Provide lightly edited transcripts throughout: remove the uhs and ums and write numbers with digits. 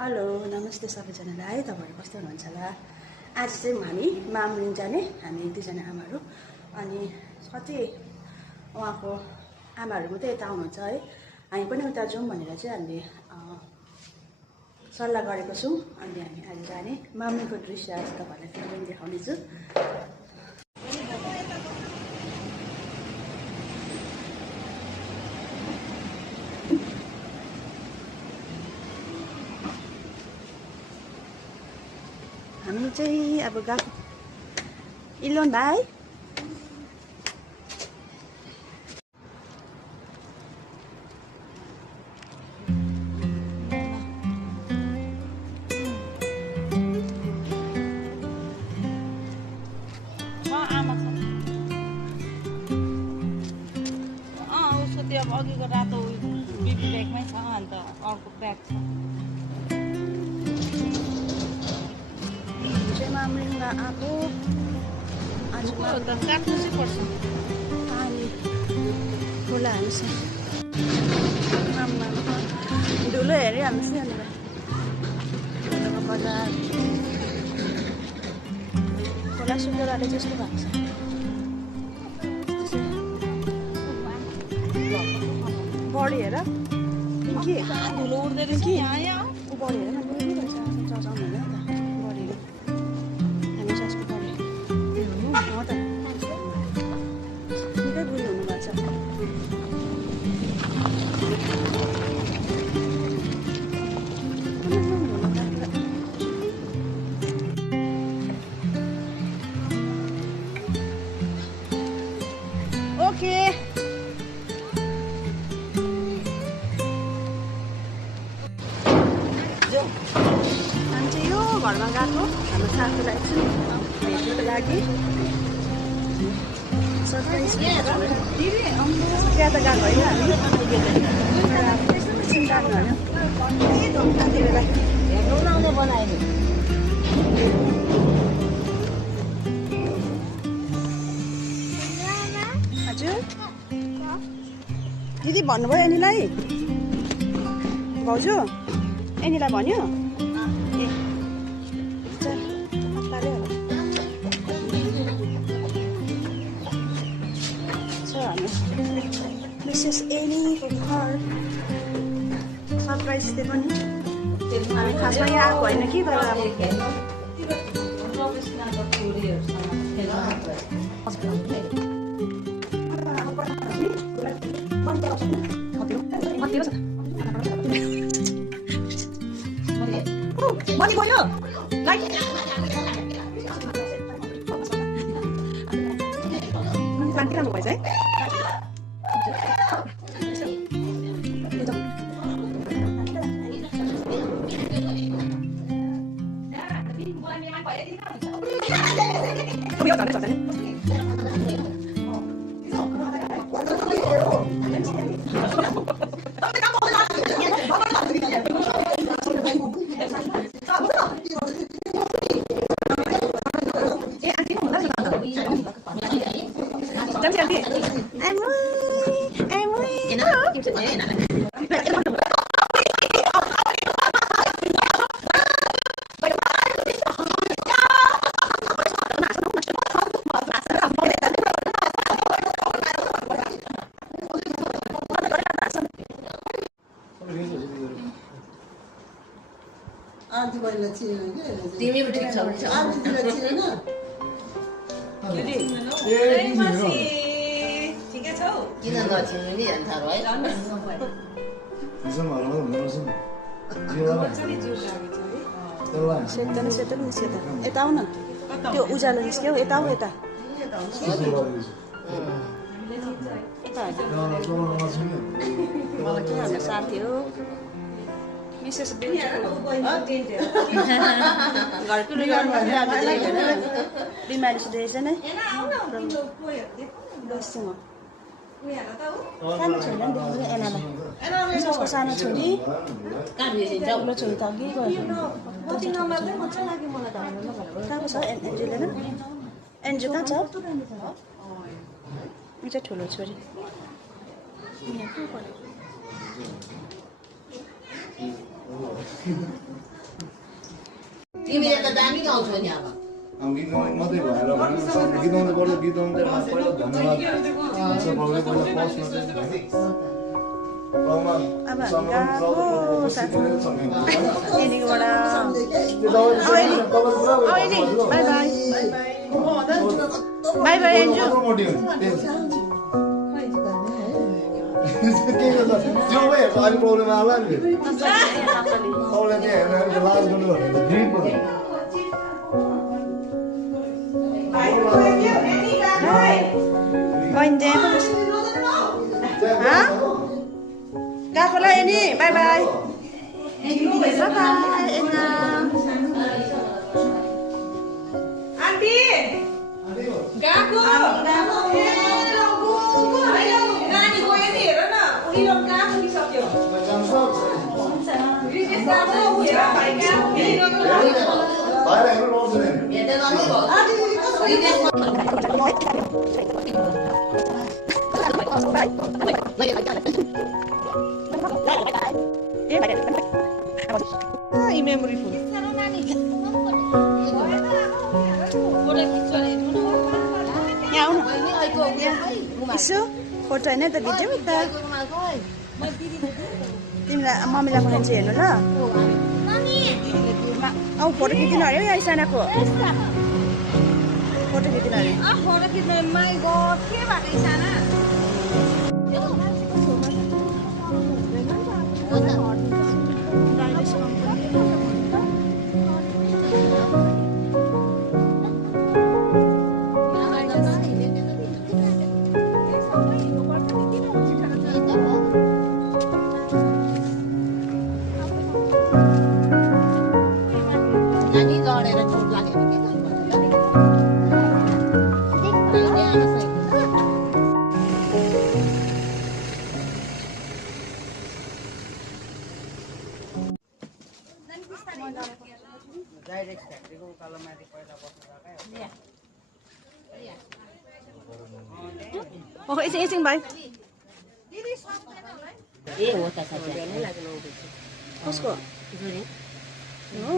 Hello नमस्ते सबैजनालाई तपाईँहरू कस्तो हुनुहुन्छ होला। आज चाहिँ हामी मामरिङ जाने हामी दुईजना आमाहरू अनि कति उहाँको आमाहरू मात्रै यता आउनुहुन्छ है। हामी पनि उता जाउँ भनेर चाहिँ हामीले सल्लाह गरेको छौँ। अनि हामी आज जाने मामरिङको दृश्य आज तपाईँहरूलाई फेरि पनि देखाउनेछु। हामी चाहिँ अब गएको इलोन भाइ उसको त्यो अब अघिको रातो बिबी ब्यागमै छ अन्त अर्को ब्याग छ। मामरिङमा आएको आज त काट्नु चाहिँ पर्छ। पानी खोलाहरू छ धुलो हेरिहाल्नुहोस् नि। अन्त धुलोको बजार खोला सुन्दरले जस्तो भएको छ। बढी हेर के धुलो उड्दै रहेछ यहाँ ऊ बढी हेर न बुढी रहेछ चचाउनु होइन नि त बढी हामी सासको बढी हो त निकै बुढी हुनुभएको छ। ओके हामी चाहिँ यो घरमा गएको हाम्रो साथीलाई एकछिन भेट्नुको लागि सरप्राइज त्यहाँ त गएको होइन हामी एकछिन जानु होइन साथीहरूलाई हेर्नु बनायो। हजुर दिदी भन्नुभयो एनीलाई भाउजू एनीलाई भन्यो ए हतारै होला मिसेस एनीको घर सरप्राइज दिएको नि हामी खासमा यहाँ आएको होइन कि तर अब मनी गयो शान्ति राम्रो भएछ है। तिमी पनि ठिक छ ठिकै छौ किन नचिन्नु नि अन्त है सेता यता आऊ न त्यो उज्यालो निस्क्यौ यता आऊ यता हाम्रो साथी हो मिसेस घरको बिमारी रहेछ नै बस्छु म सानो छोरी नि देख्नु एनालाई मिसेसको सानो छोरी ठुलो छोरी त अघि गयो कहाँको छ एन्जुले एन्जु कहाँ छ यो चाहिँ ठुलो छोरी तिमीले त दामी गाउँछौ नि अब गीत गाउने मात्रै भएर गीत गाउनु पर्यो गीत गाउँदै पहिला धन्यवाद सबैले पहिला फर्स्टमा चाहिँ अब एनीबाट बाई बाई बाई बाई एन्जु त्यो भए अलि प्रब्लम आला नि तपाईँले चाहिँ हेर्नु लाज गर्नु भनेको ड्रिम गर्नु गएको ल एनी बाई बाई आन्टी गएको नानी गयो नि हेर न उहिले कहाँ पुगिसक्यो रितेश गएको हेर भाइ कहाँ बाहिर हेर्नु रोज नि भेट्दै गर्नु मेमोरी फुल यसो फोटो होइन त भिडियो त तिमीलाई मम्मीलाई बोलाउँछ हेर्नु ल औ फोटो खिचिदिनु अरे यहाँ सानाको फोटो खिचिदिनु अरे फोटो खिच्नु माइ गॉड के भएको साना नानी लडेर चोट लाग्यो भने के गर्नु डाइरेक्ट फ्याक्ट्रीको उकालोमाथि पहिला बस्नु गएकै एकछिन भाइ ए हो त साथी कसको हो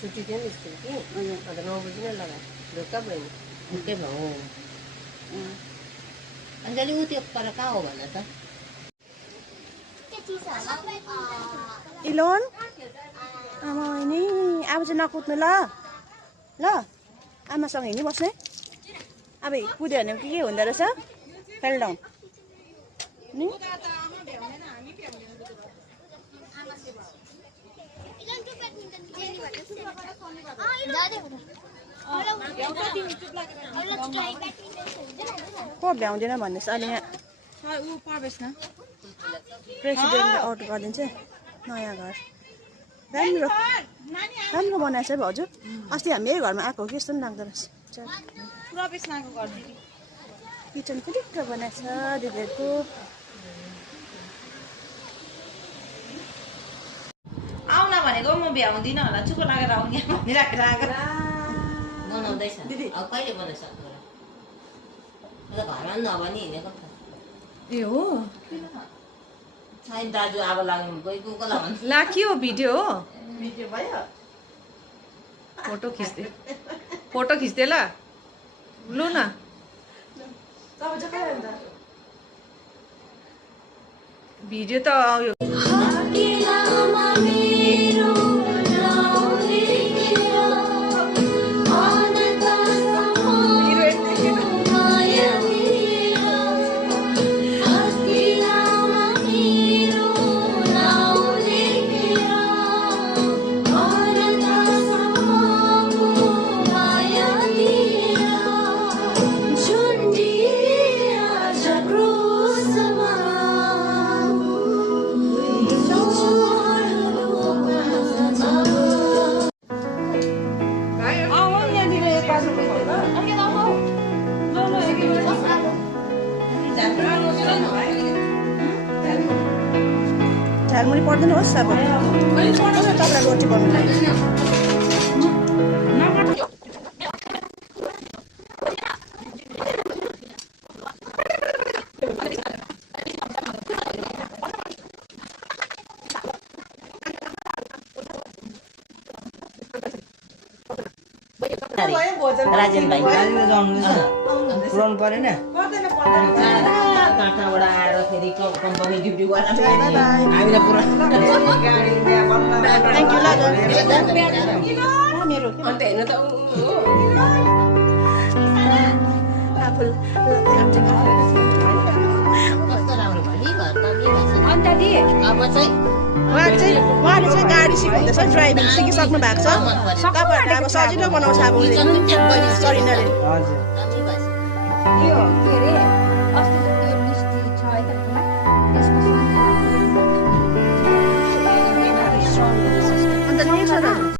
छुट्टी थियो नि स्कुल कि अन्त 9 बजी नै लगायो ढुक्क बहिनी ढुक्कै भयो अन्जली ऊ त्यो पर कहाँ हो भन त इलोन आमा नि अब चाहिँ नकुद्नु ल ल आमासँग हिँडी बस्ने अब कुद्यो भने के हुँदो रहेछ फेल डाउन नि को भ्याउँदैन भन्नुहोस् अहिले यहाँ प्रेसिडेन्टले आउट गरिदिन्छ नयाँ घर राम्रो राम्रो बनाएछ है भाउजू अस्ति हामीकै घरमा आएको हो कि यस्तो पनि लाग्दो रहेछ किचन पनि ठिक्क बनाएछ दिदीहरूको आउन भनेको म भ्याउँदिनँ होला चुप लागेर आउने भनिराखेर आएको बनाउँदैछ दिदी। अब कहिले बनाइसक्नु र घरमा नभनी हिँडेको त ए हो छैन दाजु अब लाग्नु गएको कसलाई भन्छ ला के हो भिडियो हो भिडियो भयो फोटो खिच्दै ल लु न तपाईँ चाहिँ कहाँ अन्त भिडियो त आयो झालमुरी पर्दैन होस् अब तपाईँलाई रोटी बनाउनु लागि राजेन भाइ गाडीले जानुहुँदैछ पुऱ्याउनु परेन काँटाबाट आएर फेरि कम्पनी ड्युटी गरेर हामीले पुऱ्याउनु थ्याङ्क यू ल मेरो अन्त हेर्नु त आफू कस्तो राम्रो भयो नि घर पनि अन्त दि अब चाहिँ उहाँले चाहिँ गाडी सिकाउँदैछ ड्राइभिङ सिकिसक्नु भएको छ तपाईँहरूले अब सजिलो बनाउँछ अब उसले सरिनाले हजुर यो के अरे